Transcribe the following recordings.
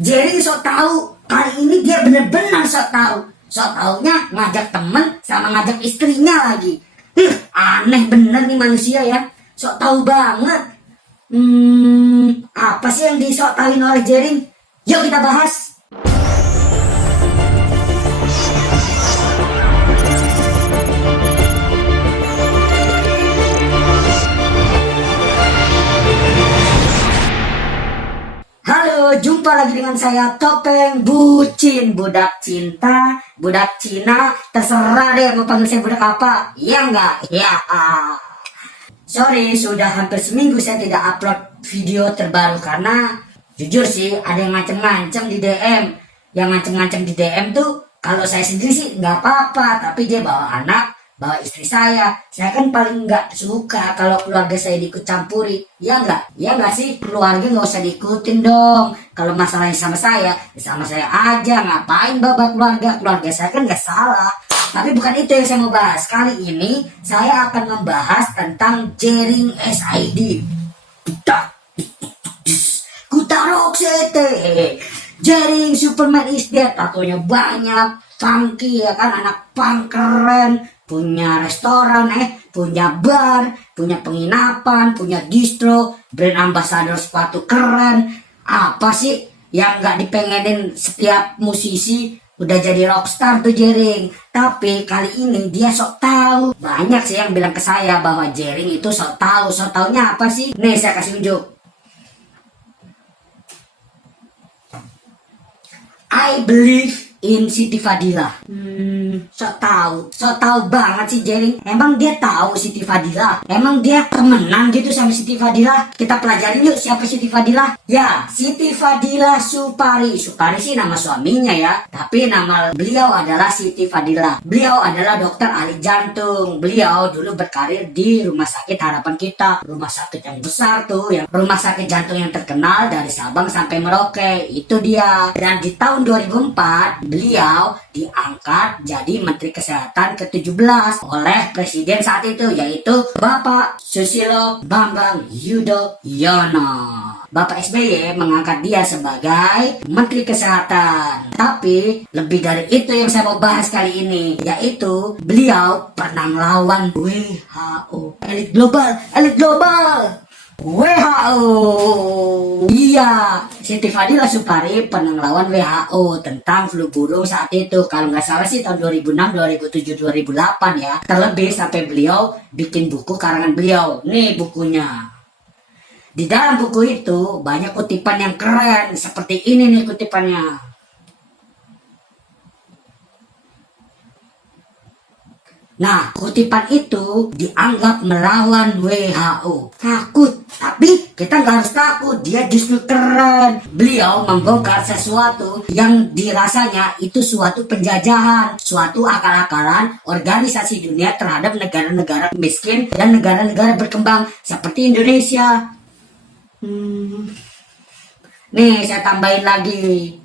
Jerry sok tahu. Kali ini dia bener-bener sok tahu. Sok taunya ngajak temen sama ngajak istrinya lagi. Aneh bener nih manusia ya. Sok tahu banget. Apa sih yang disok tahuin oleh Jerry? Yuk kita bahas. Halo, jumpa lagi dengan saya Topeng Bucin, budak cinta, budak Cina, terserah deh mau panggil saya budak apa. Iya enggak? Ya. Sorry, sudah hampir seminggu saya tidak upload video terbaru karena jujur sih ada yang ngancem-ngancem di DM. Yang ngancem-ngancem di DM tuh kalau saya sendiri sih nggak apa-apa, tapi dia bawa anak, bawa istri saya. Saya kan paling nggak suka kalau keluarga saya diikut campuri. Ya nggak? Ya nggak sih? Keluarga nggak usah diikutin dong. Kalau masalahnya sama saya, ya sama saya aja. Ngapain bawa keluarga? Keluarga saya kan nggak salah. Tapi bukan itu yang saya mau bahas. Kali ini saya akan membahas tentang jaring SID. Kutarok sete. Jaring Superman is dead. Tatonya banyak, funky ya kan, anak punk keren. Punya restoran, punya bar, punya penginapan, punya distro, brand ambassador sepatu keren. Apa sih yang nggak dipengenin setiap musisi? Udah jadi rockstar tuh Jering. Tapi kali ini dia sok tahu. Banyak sih yang bilang ke saya bahwa Jering itu sok tahu. Sok taunya apa sih? Nih saya kasih unjuk. I believe in Siti Fadila. Sok tahu banget sih Jering. Emang dia tahu Siti Fadila? Emang dia temenan gitu sama Siti Fadila? Kita pelajarin yuk siapa Siti Fadila. Ya, Siti Fadila Supari. Supari sih nama suaminya ya, tapi nama beliau adalah Siti Fadila. Beliau adalah dokter ahli jantung. Beliau dulu berkarir di Rumah Sakit Harapan Kita, rumah sakit yang besar tuh, yang rumah sakit jantung yang terkenal dari Sabang sampai Merauke. Itu dia. Dan di tahun 2004 beliau diangkat jadi Menteri Kesehatan ke-17 oleh Presiden saat itu, yaitu Bapak Susilo Bambang Yudhoyono. Bapak SBY mengangkat dia sebagai Menteri Kesehatan. Tapi lebih dari itu yang saya mau bahas kali ini, yaitu beliau pernah melawan WHO, elit global. WHO. Iya, Siti Fadila Supari pernah ngelawan WHO tentang flu burung saat itu. Kalau nggak salah sih tahun 2006, 2007, 2008 ya. Terlebih sampai beliau bikin buku karangan beliau. Nih bukunya. Di dalam buku itu banyak kutipan yang keren. Seperti ini nih kutipannya. Nah, kutipan itu dianggap melawan WHO. Takut, tapi kita nggak harus takut. Dia justru keren. Beliau membongkar sesuatu yang dirasanya itu suatu penjajahan, suatu akal-akalan organisasi dunia terhadap negara-negara miskin dan negara-negara berkembang seperti Indonesia. Nih, saya tambahin lagi.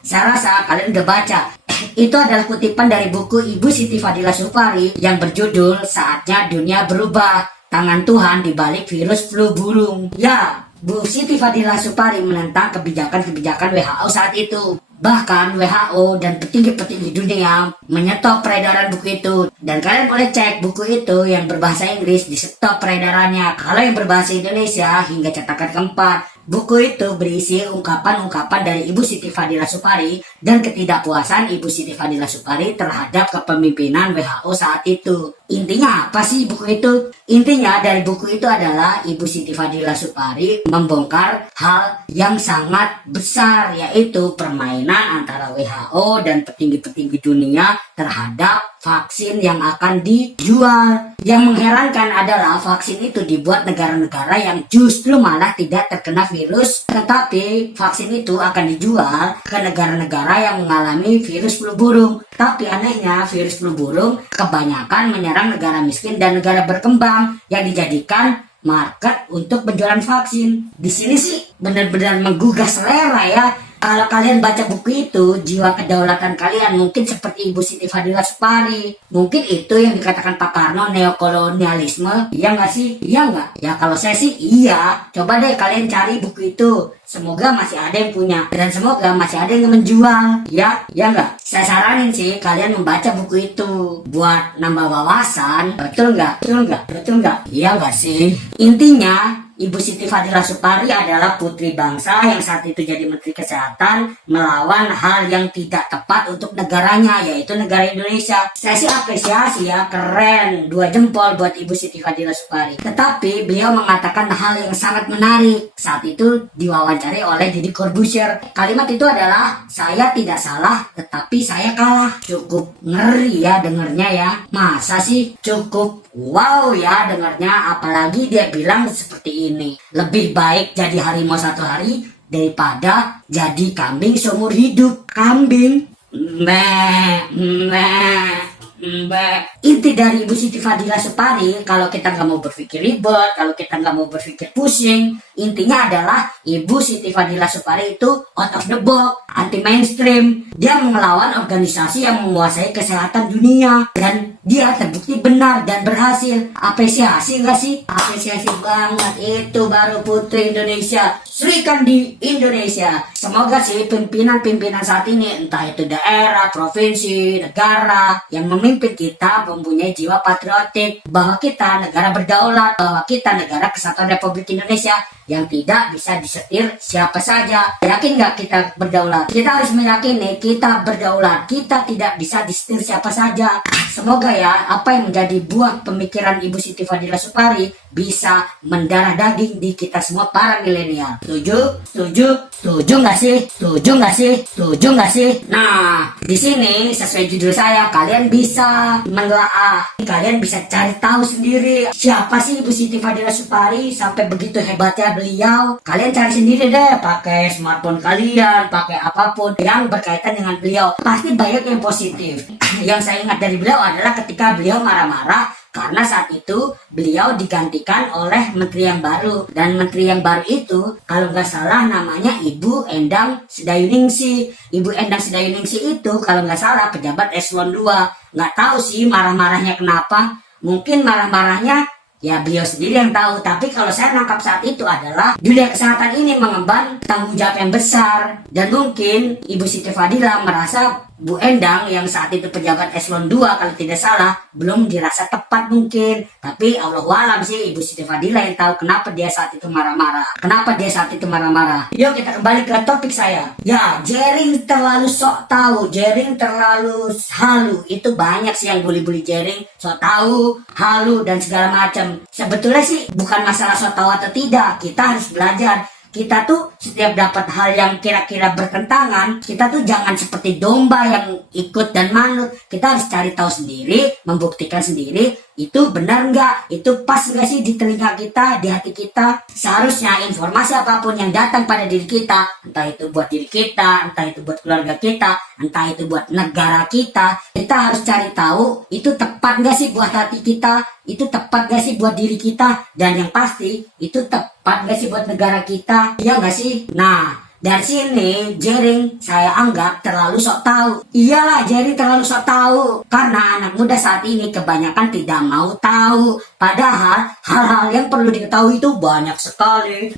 Saya rasa kalian udah baca. Itu adalah kutipan dari buku Ibu Siti Fadila Supari yang berjudul Saatnya Dunia Berubah, Tangan Tuhan di Balik Virus Flu Burung. Ya, Bu Siti Fadila Supari menentang kebijakan-kebijakan WHO saat itu. Bahkan WHO dan petinggi-petinggi dunia menyetop peredaran buku itu. Dan kalian boleh cek buku itu yang berbahasa Inggris di stop peredarannya. Kalau yang berbahasa Indonesia hingga cetakan keempat. Buku itu berisi ungkapan-ungkapan dari Ibu Siti Fadila Supari dan ketidakpuasan Ibu Siti Fadila Supari terhadap kepemimpinan WHO saat itu. Intinya apa sih buku itu? Intinya dari buku itu adalah Ibu Siti Fadila Supari membongkar hal yang sangat besar, yaitu permainan antara WHO dan petinggi-petinggi dunia terhadap vaksin yang akan dijual. Yang mengherankan adalah vaksin itu dibuat negara-negara yang justru malah tidak terkena virus, tetapi vaksin itu akan dijual ke negara-negara yang mengalami virus flu burung. Tapi anehnya virus flu burung kebanyakan menyerang negara miskin dan negara berkembang yang dijadikan market untuk penjualan vaksin. Di sini sih benar-benar menggugah selera ya. Kalau kalian baca buku itu, jiwa kedaulatan kalian mungkin seperti Ibu Siti Fadila Supari. Mungkin itu yang dikatakan Pak Karno neokolonialisme. Iya nggak sih? Iya nggak? Ya kalau saya sih iya. Coba deh kalian cari buku itu. Semoga masih ada yang punya. Dan semoga masih ada yang menjual. Ya nggak? Saya saranin sih kalian membaca buku itu. Buat nambah wawasan. Betul nggak? Betul nggak? Betul nggak? Iya nggak sih? Intinya, Ibu Siti Fadila Supari adalah putri bangsa yang saat itu jadi Menteri Kesehatan melawan hal yang tidak tepat untuk negaranya, yaitu negara Indonesia. Saya sih apresiasi ya, keren, 2 jempol buat Ibu Siti Fadila Supari. Tetapi beliau mengatakan hal yang sangat menarik saat itu diwawancari oleh Deddy Corbuzier. Kalimat itu adalah, saya tidak salah tetapi saya kalah. Cukup ngeri ya dengernya ya. Masa sih? Cukup wow ya dengarnya, apalagi dia bilang seperti ini. Lebih baik jadi harimau 1 hari daripada jadi kambing seumur hidup. Kambing? Inti dari Ibu Siti Fadila Supari, kalau kita nggak mau berpikir ribet, kalau kita nggak mau berpikir pusing, intinya adalah Ibu Siti Fadila Supari itu out of the box, anti mainstream. Dia melawan organisasi yang menguasai kesehatan dunia, dan dia terbukti benar dan berhasil. Apresiasi nggak sih? Apresiasi banget. Itu baru putri Indonesia, Sri Kandi Indonesia. Semoga sih pimpinan-pimpinan saat ini, entah itu daerah, provinsi, negara, yang memimpin kita mempunyai jiwa patriotik, bahwa kita negara berdaulat, bahwa kita negara kesatuan Republik Indonesia yang tidak bisa disetir siapa saja. Yakin nggak kita berdaulat? Kita harus meyakini kita berdaulat, kita tidak bisa disetir siapa saja. Semoga ya apa yang menjadi buah pemikiran Ibu Siti Fadila Supari bisa mendarah daging di kita semua para milenial. Setuju? Setuju? Setuju nggak sih? Setuju nggak sih? Setuju nggak sih? Nah, di sini sesuai judul saya, kalian bisa menelaah, kalian bisa cari tahu sendiri siapa sih Ibu Siti Fadila Supari sampai begitu hebatnya beliau. Kalian cari sendiri deh, pakai smartphone kalian, pakai apapun yang berkaitan dengan beliau. Pasti banyak yang positif. Yang saya ingat dari beliau adalah ketika beliau marah-marah karena saat itu beliau digantikan oleh menteri yang baru, dan menteri yang baru itu kalau nggak salah namanya Ibu Endang Sedayuningsih. Ibu Endang Sedayuningsih itu kalau nggak salah pejabat eselon 2. Nggak tahu sih marah-marahnya kenapa. Mungkin marah-marahnya ya beliau sendiri yang tahu. Tapi kalau saya nangkap saat itu adalah dunia kesehatan ini mengemban tanggung jawab yang besar, dan mungkin Ibu Siti Fadila merasa Bu Endang yang saat itu pejabat eselon 2 kalau tidak salah belum dirasa tepat mungkin. Tapi Allahualam sih, Ibu Siti Fadila yang tahu kenapa dia saat itu marah-marah. Kenapa dia saat itu marah-marah. Yuk kita kembali ke topik saya. Ya, Jering terlalu sok tahu, Jering terlalu halu. Itu banyak sih yang bully-bully Jering, sok tahu, halu dan segala macam. Sebetulnya sih bukan masalah sok tahu atau tidak, kita harus belajar. Kita tuh setiap dapat hal yang kira-kira bertentangan, kita tuh jangan seperti domba yang ikut dan manut. Kita harus cari tahu sendiri, membuktikan sendiri, itu benar nggak, itu pas nggak sih di telinga kita, di hati kita. Seharusnya informasi apapun yang datang pada diri kita, entah itu buat diri kita, entah itu buat keluarga kita, entah itu buat negara kita harus cari tahu itu tepat nggak sih buat hati kita, itu tepat nggak sih buat diri kita, dan yang pasti itu tepat nggak sih buat negara kita, iya nggak sih? Nah, dari sini Jering saya anggap terlalu sok tahu. Iyalah, Jering terlalu sok tahu karena anak muda saat ini kebanyakan tidak mau tahu. Padahal hal-hal yang perlu diketahui itu banyak sekali.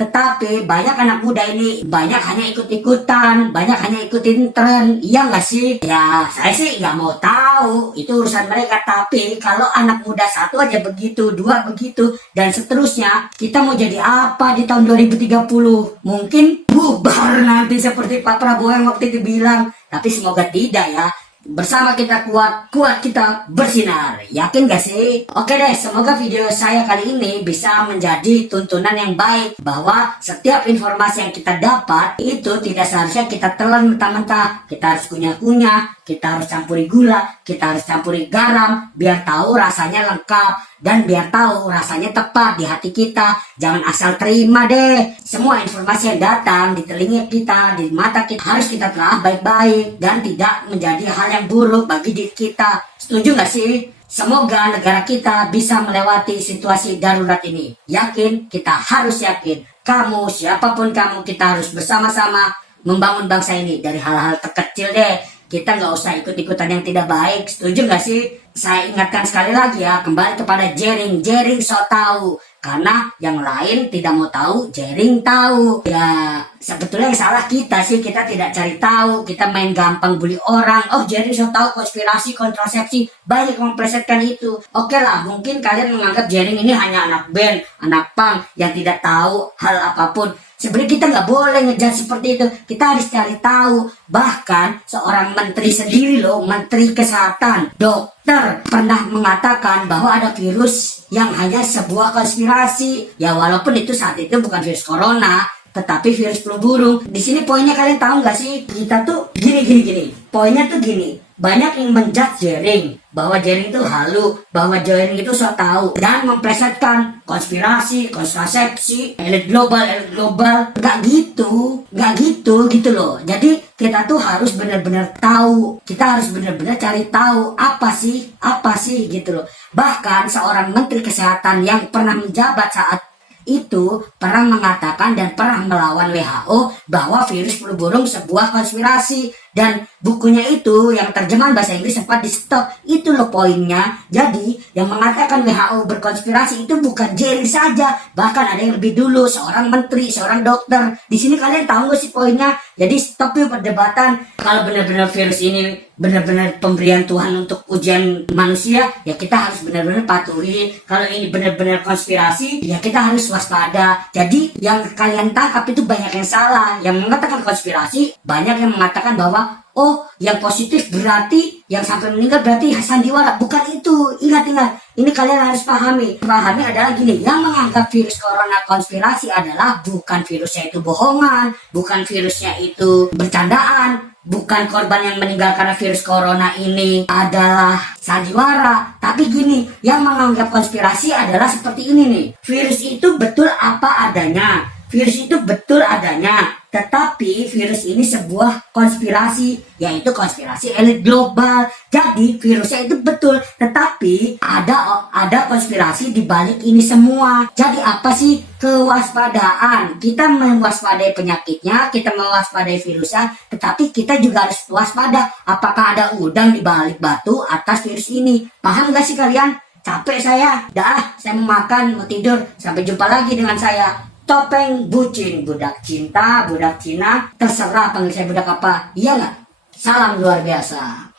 Tetapi banyak anak muda ini banyak hanya ikut-ikutan, banyak hanya ikutin tren. Iya nggak sih? Ya saya sih nggak mau tahu, itu urusan mereka. Tapi kalau anak muda satu aja begitu, dua begitu, dan seterusnya, kita mau jadi apa di tahun 2030? Mungkin bubar nanti seperti Pak Prabowo yang waktu itu bilang. Tapi semoga tidak ya. Bersama kita kuat, kuat kita bersinar. Yakin gak sih? Oke deh, semoga video saya kali ini bisa menjadi tuntunan yang baik, bahwa setiap informasi yang kita dapat itu tidak seharusnya kita telan mentah-mentah. Kita harus kunyah-kunyah, kita harus campuri gula, kita harus campuri garam, biar tahu rasanya lengkap, dan biar tahu rasanya tepat di hati kita. Jangan asal terima deh. Semua informasi yang datang di telinga kita, di mata kita, harus kita telah baik-baik dan tidak menjadi hal yang buruk bagi diri kita. Setuju gak sih? Semoga negara kita bisa melewati situasi darurat ini. Yakin? Kita harus yakin. kamu, siapapun kamu, kita harus bersama-sama membangun bangsa ini dari hal-hal terkecil deh. Kita nggak usah ikut-ikutan yang tidak baik. Setuju nggak sih? Saya ingatkan sekali lagi ya, kembali kepada Jering. Jering sok tahu. Karena yang lain tidak mau tahu, Jering tahu. Ya, sebetulnya yang salah kita sih, kita tidak cari tahu. Kita main gampang bully orang. Oh, Jering sok tahu konspirasi, kontrasepsi. Banyak yang memplesetkan itu. Oke lah, mungkin kalian menganggap Jering ini hanya anak band, anak punk yang tidak tahu hal apapun. Sebenarnya kita nggak boleh ngejudge seperti itu. Kita harus cari tahu. Bahkan seorang menteri sendiri loh, menteri kesehatan, dokter, pernah mengatakan bahwa ada virus yang hanya sebuah konspirasi. Ya walaupun itu saat itu bukan virus corona, tetapi virus flu burung. Di sini poinnya kalian tahu nggak sih? Kita tuh gini. Poinnya tuh gini. Banyak yang menjudge Jering bahwa Jering itu halu, bahwa Jering itu sok tahu dan memplesetkan konspirasi, kontrasepsi, elit global. Nggak gitu loh. Jadi kita tuh harus benar-benar tahu. Kita harus benar-benar cari tahu apa sih gitu loh. Bahkan seorang menteri kesehatan yang pernah menjabat saat itu pernah mengatakan dan pernah melawan WHO bahwa virus flu burung sebuah konspirasi, dan bukunya itu yang terjemahan bahasa Inggris sempat di stop. Itu loh poinnya. Jadi yang mengatakan WHO berkonspirasi itu bukan Jering saja, bahkan ada yang lebih dulu, seorang menteri, seorang dokter. Di sini kalian tahu gak sih poinnya? Jadi stop yuk perdebatan. Kalau benar-benar virus ini benar-benar pemberian Tuhan untuk ujian manusia, ya kita harus benar-benar patuhi. Kalau ini benar-benar konspirasi, ya kita harus waspada. Jadi yang kalian tangkap itu banyak yang salah. Yang mengatakan konspirasi, banyak yang mengatakan bahwa oh yang positif berarti yang sampai meninggal berarti sandiwara. Bukan itu. Ingat. Ini kalian harus pahami. Pahami adalah gini, yang menganggap virus corona konspirasi adalah bukan virusnya itu bohongan, bukan virusnya itu bercandaan, bukan korban yang meninggal karena virus corona ini adalah sandiwara. Tapi gini, yang menganggap konspirasi adalah seperti ini nih. Virus itu betul apa adanya. Virus itu betul adanya, tetapi virus ini sebuah konspirasi, yaitu konspirasi elit global. Jadi virusnya itu betul, tetapi ada konspirasi di balik ini semua. Jadi apa sih kewaspadaan? Kita mewaspadai penyakitnya, kita mewaspadai virusnya, tetapi kita juga harus waspada. Apakah ada udang di balik batu atas virus ini? Paham gak sih kalian? Capek saya, saya mau makan, mau tidur. Sampai jumpa lagi dengan saya, Topeng Bucin, budak cinta, budak Cina, terserah panggil saya budak apa. Iya nggak? Salam luar biasa.